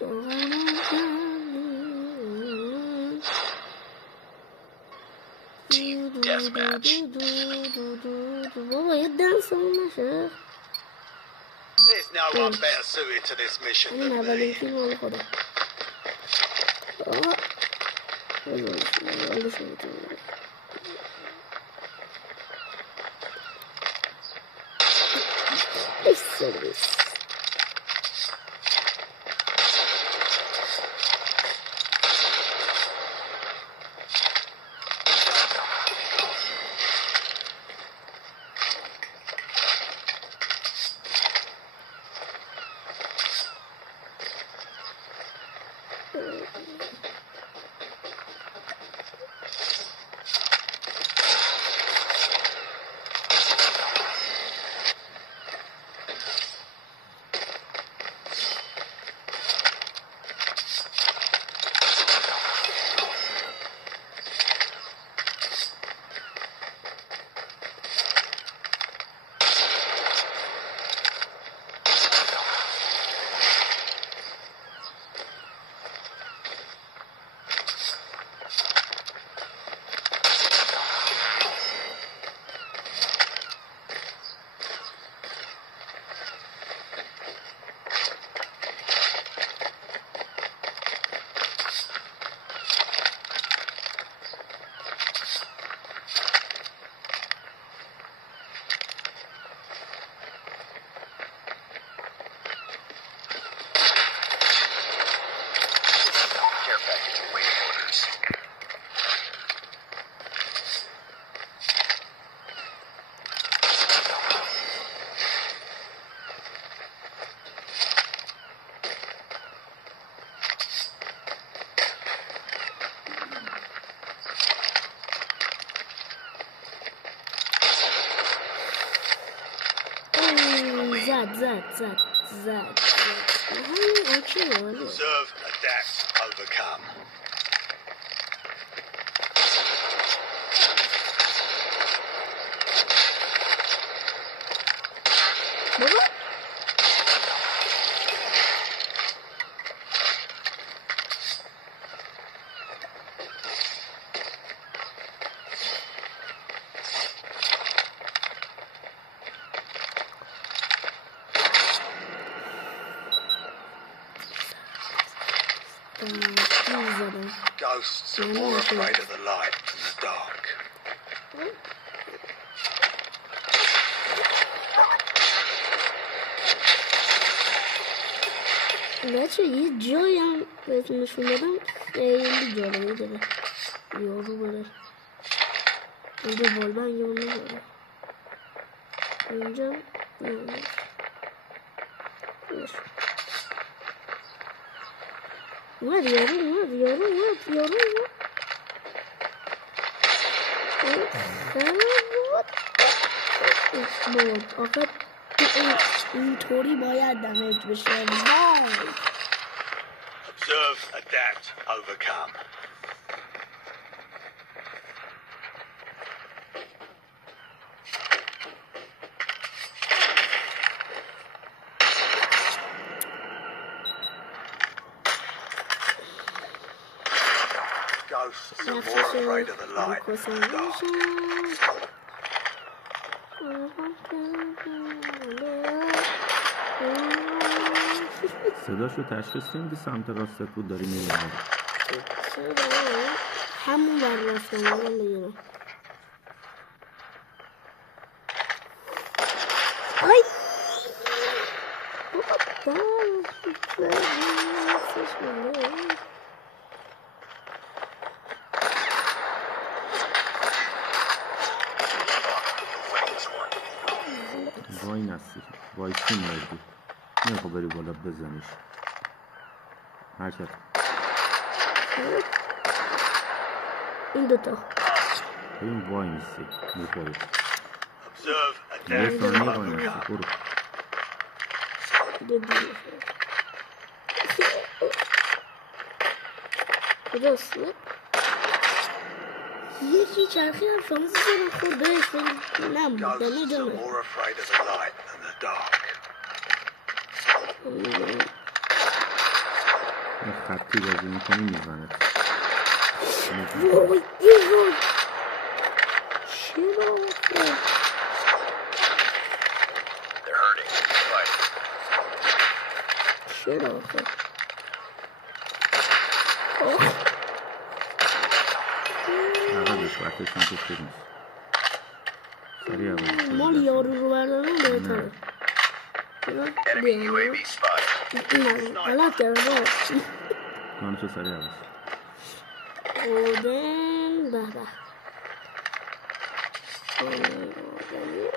Team deathmatch. بابا یه دنس اون نشه. There's no one better suited to this mission این than اولین me. فیلم مال خودم. آقا سرویس. زد. Observe, adapt, overcome. بابا Ghosts are more afraid of the light than the dark. بچه یه جایی هم بهتون نشون بدم خیلی جالبه داره. یارو بره اینجا والبن یارو نداره اینجا نه اومد یارو آخه اینطوری باید دمیج بشه. وای Observe, adapt, overcome. Ghosts are more afraid of the light than the dark. صداشو تشخیص نمیدی سمت راستت بود داری میری همون بر رفتم الان بگیرم. آی وای نستی وایسی مردی نمیخوا بری بالا بزنیش حرکت این دوتا ببین وای نیستی میخوری Observe, یه adapt, ثانیه وای نیستی overcome. برو کجاست؟ یکی چرخی هم شانسی زدن خورد بهش نم دمه Ghosts are جمعه more afraid of the light than the dark. خطی بازی میکنی میزنه. وای این چرا They're hurting. Fight. چرا عقبش وقتشون که خوب نیست. سریع عوض مال یارو رو بردارم بهتره. Enemy UAV spotted. نه غلط کردم. کانشو سریع عوض. اودن به به. Taking the lead.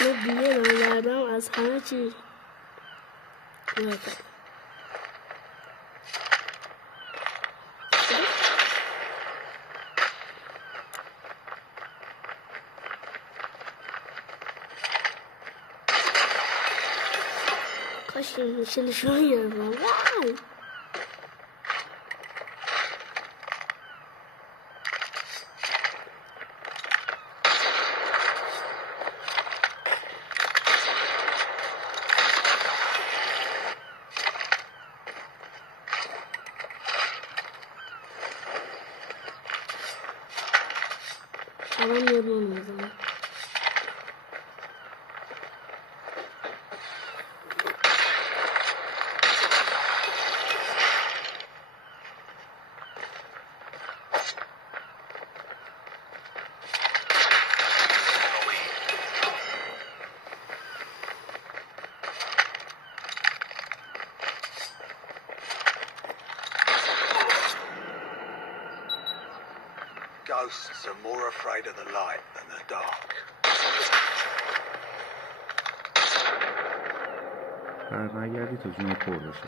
من دیگه نمی‌دارم از همه چی کاش نشونی گرفتم. وای الان میرون میزنم. Ghosts are more afraid of the light than the dark. برنگردی تا جون پر بشه.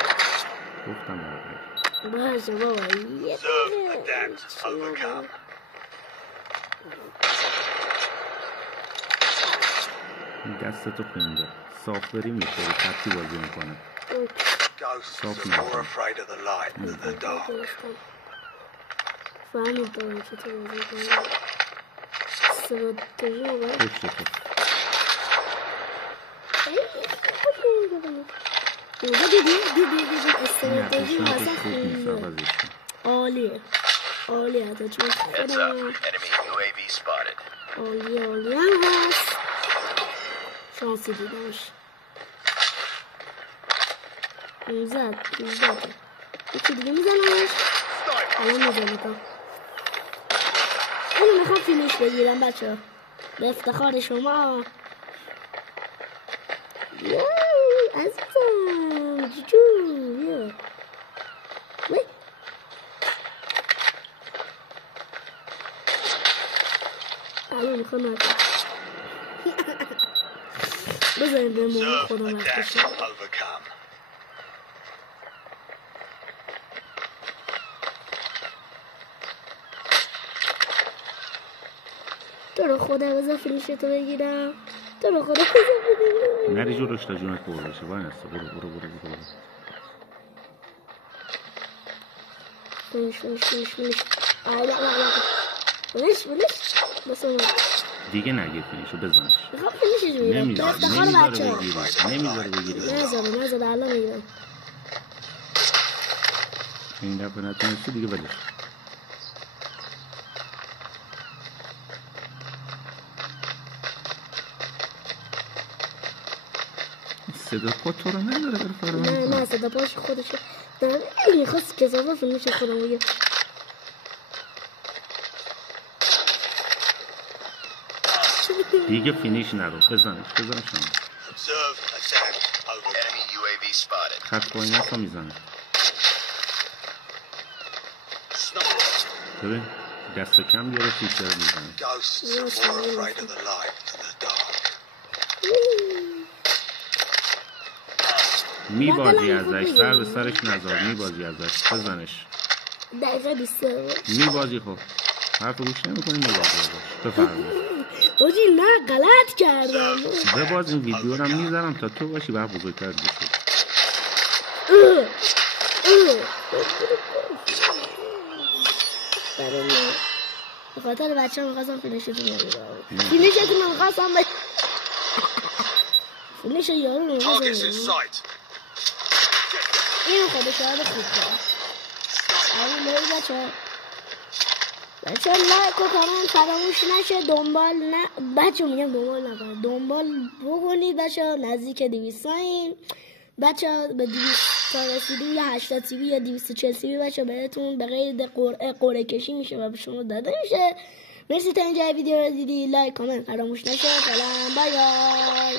گفتم برنگردی. باشه بابا یه Observe, adapt, overcome. این دستتو خونده. صاف بری میخوری. خطی بازی میکنه. Ghosts are more afraid of the light than the dark. فهمیدم چطور بازی کنم. استراتژی رو باید پشتتو. دیدی استراتژی نقیشون اصلا که خوب نیست. خونده عوضش کن. عالیه حتی چون Heads up. Enemy UAV spotted. عالی هم هست. شانسی دیدمش زد یکی دیگه میزنمش. الان میزنیدم. اینو میخوام فینیش بگیرم بچه ها به افتخار شما. یای عزیزم جوجو وی الان میخوام نکنم. بذاریم به مهم خودم Observe, وقتش adapt, overcome. تو رو خدا بذار فینیشتو بگیرم. تو رو خدا بذار بگیرم. نری جلوش تا جونت پر بشه. وای نسته. برو. فینیش بس اون دیگه نگیر فینیشو بزنش. میخوام فینیشش بگیرم به افتخار بچه ها. نمیذاره بگیری. نذاره الان میگیرم. این دفعه نتونستی دیگه ولش. صدا پا تو رو نداره بره فرمان نه صدا پاش خودشه. این خواست کسافه فینیش خودم بگیر. دیگه فینیش نرو. بزنش شما. Observe, adapt, overcome. Enemy UAV spotted. خط با این هستا میزنه. Sniper. ببین دست کم بیاره فیچر میزنه. Ghosts are more afraid of the light than the dark. میبازی ازش. سر به سرش نذار. میبازی ازش. بزنش. دقیقه 20 میبازی. خب حرف گوش نمیکنی. میبازی ازش. بفرمایید. اوجی نه غلط کردم. بباز این ویدیو رو میذارم تا تو باشی بعد بزرگتر بشی. به خاطر بچه هم خواستم فینشتون رو بگیرم. فینشتون هم خواستم بگیرم. فینش یارو رو بگیرم. این خودش شاید خوب کنم. اما موی بچه لایک و کامنت فراموش نشه. دنبال بچه میگم دنبال بکنید بچه. نزدیک 200 این بچه به 200 تا رسیدیم یا 80 سی بی یا 240 سی بی بچه بهتون به غیر قرعه کشی میشه و به شما داده میشه. مرسی تا اینجا ویدیو رو دیدی. لایک کامنت فراموش نشه. سلام بای بای.